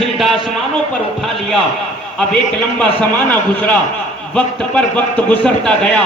زندہ آسمانوں پر اٹھا لیا۔ اب ایک لمبا زمانہ گزرا، وقت پر وقت گزرتا گیا،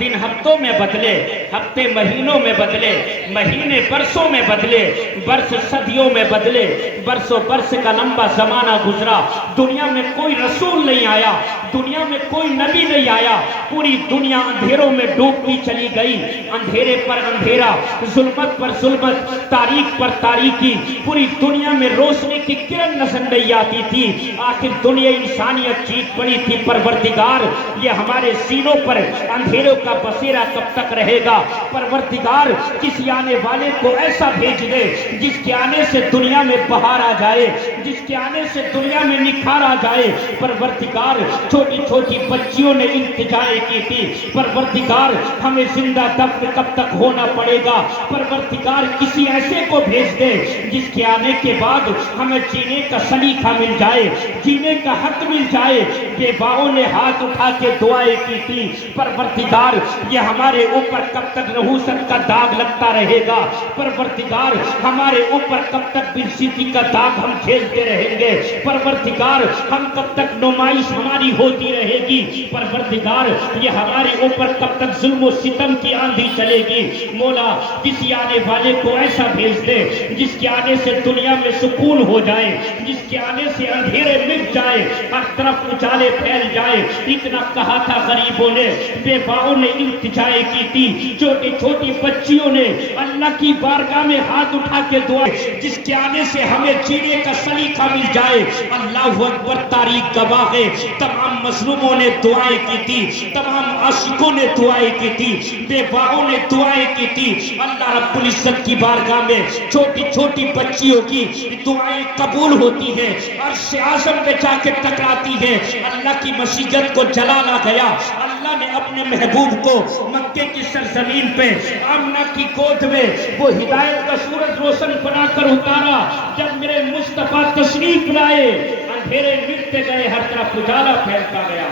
دن ہفتوں میں بدلے، ہفتے مہینوں میں بدلے، مہینے برسوں میں بدلے، برس صدیوں میں بدلے، برسوں برس کا لمبا زمانہ گزرا۔ دنیا میں کوئی رسول نہیں آیا، دنیا میں کوئی نبی نہیں آیا، پوری دنیا اندھیروں میں ڈوبتی چلی گئی، اندھیرے پر اندھیرا، ظلمت پر ظلمت، تاریک پر تاریکی، پوری دنیا میں روشنی کی کرن نظر نہیں آتی تھی۔ آخر دنیا انسانیت چیخ پڑی تھی، پروردگار یہ ہمارے سینوں پر اندھیروں کا بسیرا کب تک رہے گا؟ پروردگار کسی آنے والے کو ایسا بھیج دے جس کے آنے سے دنیا میں بہار آ جائے، جس کے آنے سے دنیا میں نکھار آ جائے۔ پروردگار چھوٹی چھوٹی بچیوں نے التجائیں کی تھی، پروردگار ہمیں زندہ دفن کب تک ہونا پڑے گا؟ پروردگار کسی ایسے کو بھیج دے جس کے آنے کے بعد ہمیں جینے کا سلیقہ مل جائے، جینے کا حق مل جائے۔ بیواؤں نے ہاتھ اٹھا کے دعائیں کی تھی، پروردگار یہ ہمارے اوپر کب تک نحوست کا داغ لگتا رہے گا؟ پروردگار ہمارے اوپر کب تک بےعزتی کا داغ ہم جھیلتے رہیں گے؟ پروردگار ہم کب تک نمائش ہماری ہوتی رہے گی؟ پروردگار یہ ہمارے اوپر کب تک ظلم و ستم کی آندھی چلے گی؟ مولا کسی آنے والے کو ایسا بھیج دے جس کے آنے سے دنیا میں سکون ہو جائے، جس کے آنے سے اندھیرے مٹ جائے، ہر طرف اجالے پھیل جائے۔ اتنا کہا تھا غریبوں نے، بیواؤں نے التجائیں کی تھی، چھوٹی چھوٹی بچیوں نے اللہ کی بارگاہ میں ہاتھ اٹھا کے دعا، جس کے آنے سے ہمیں جینے کا سلیقہ مل جائے۔ اللہ اکبر، تاریخ گواہ ہے، تمام مظلوموں نے دعائیں کی تھی، تمام عاشقوں نے دعائیں کی تھی، بیواؤں نے دعائیں کی تھی۔ اللہ رب العزت کی بارگاہ میں چھوٹی چھوٹی بچیوں کی دعائیں قبول ہوتی ہیں، عرش اعظم پہ جا کے ٹکراتی ہیں۔ اللہ کی مسجد کو جلالا گیا، اللہ نے اپنے محبوب کو مکے کی سرزمین پہ آمنہ کی گود میں وہ ہدایت کا سورج روشن بنا کر اتارا۔ جب میرے مصطفیٰ تشریف لائے، اندھیرے مٹتے گئے، ہر طرف اجالا پھیلتا گیا،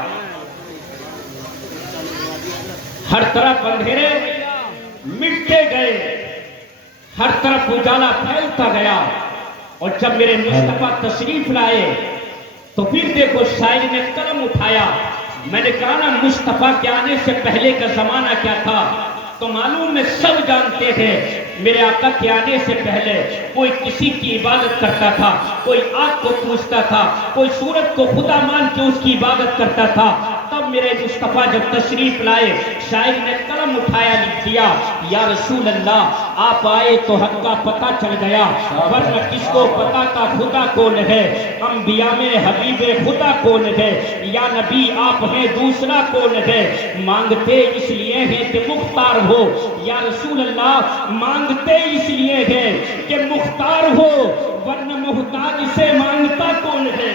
ہر طرف اندھیرے مٹتے گئے، ہر طرف اجالا پھیلتا گیا۔ اور جب میرے مصطفیٰ تشریف لائے تو پھر دیکھو شاعر نے قلم اٹھایا۔ میں نے کہا نا مصطفیٰ کے آنے سے پہلے کا زمانہ کیا تھا، تو معلوم ہے سب جانتے تھے میرے آقا کے آنے سے پہلے کوئی کسی کی عبادت کرتا تھا، کوئی آگ کو پوجتا تھا، کوئی سورج کو خدا مان کے اس کی عبادت کرتا تھا۔ تب میرے مصطفیٰ جب تشریف لائے، شاعر نے قلم اٹھایا، لکھ دیا یا رسول اللہ آپ آئے تو حق کا پتہ چل گیا، ورنہ کس کو پتہ تھا خدا کون ہے؟ انبیاء میں حبیب خدا کون ہے؟ یا نبی آپ ہیں دوسرا کون ہے؟ مانگتے اس لیے ہیں کہ مختار ہو، یا رسول اللہ مانگتے اس لیے ہیں کہ مختار ہو، ورنہ محتاج سے مانگتا کون ہے؟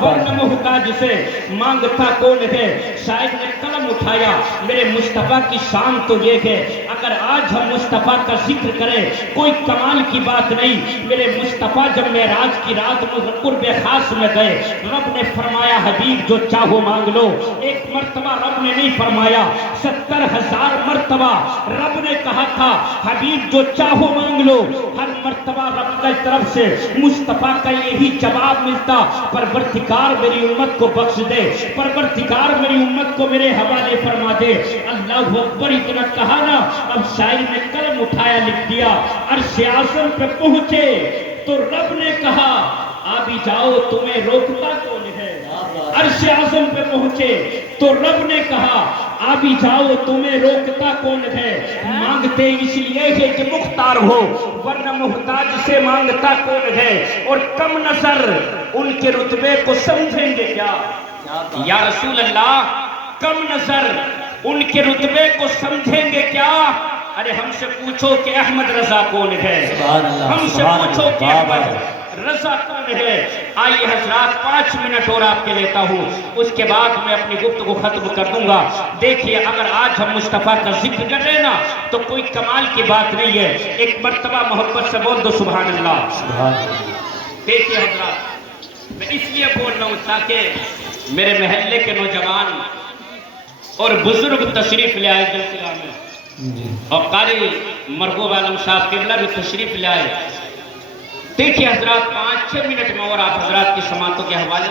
ورنہ محتاج سے مانگتا کون ہے؟ شاید نے قلم اٹھایا۔ میرے مصطفیٰ کی شان تو یہ ہے، اگر آج ہم مصطفیٰ کا ذکر کریں کوئی کمال کی بات نہیں۔ میرے مصطفیٰ جب معراج کی رات قرب خاص میں گئے، رب نے فرمایا حبیب جو چاہو مانگ لو۔ ایک مرتبہ رب نے نہیں فرمایا، 70,000 مرتبہ رب نے کہا تھا حبیب جو چاہو مانگ لو۔ ہر مرتبہ رب کی طرف سے مصطفیٰ کا یہی جواب ملتا، پروردگار میری امت کو بخش دے، پروردگار میری امت کو میرے حوالے فرما دے۔ اللہ اکبر، اتنا کہا نا، اب شاعر نے قلم اٹھایا، لکھ دیا عرش اعظم پہ پہنچے تو رب نے کہا آ بھی جاؤ تمہیں روکتا کون ہے؟ عرش اعظم پہ پہنچے تو رب نے کہا آ بھی جاؤ تمہیں روکتا کون ہے؟ مانگتے اس لیے ہے کہ مختار ہو، ورنہ محتاج سے مانگتا کون ہے؟ اور کم نظر ان کے رتبے کو سمجھیں گے کیا؟ یا رسول اللہ کم نظر ان کے رتبے کو سمجھیں گے کیا؟ ارے ہم سے پوچھو کہ احمد رضا کون ہے، ہم سے پوچھو کہ احمد رضا کون ہے۔ آئیے حضرات 5 منٹ اور آپ کے لیتا ہوں، اس کے بعد میں اپنی گفتگو ختم کر دوں گا۔ دیکھیے اگر آج ہم مصطفیٰ کا ذکر کر رہے نا تو کوئی کمال کی بات نہیں ہے، ایک مرتبہ محبت سے بول دو سبحان اللہ۔ دیکھیے حضرات میں اس لیے بول رہا ہوں تاکہ میرے محلے کے نوجوان اور بزرگ تشریف لے آئے جلسہ میں، اور قاری مرغوب عالم صاحب قبلہ بھی تشریف لے آئے۔ دیکھیے حضرات 5-6 منٹ میں اور آپ حضرات کی سماعتوں کے حوالے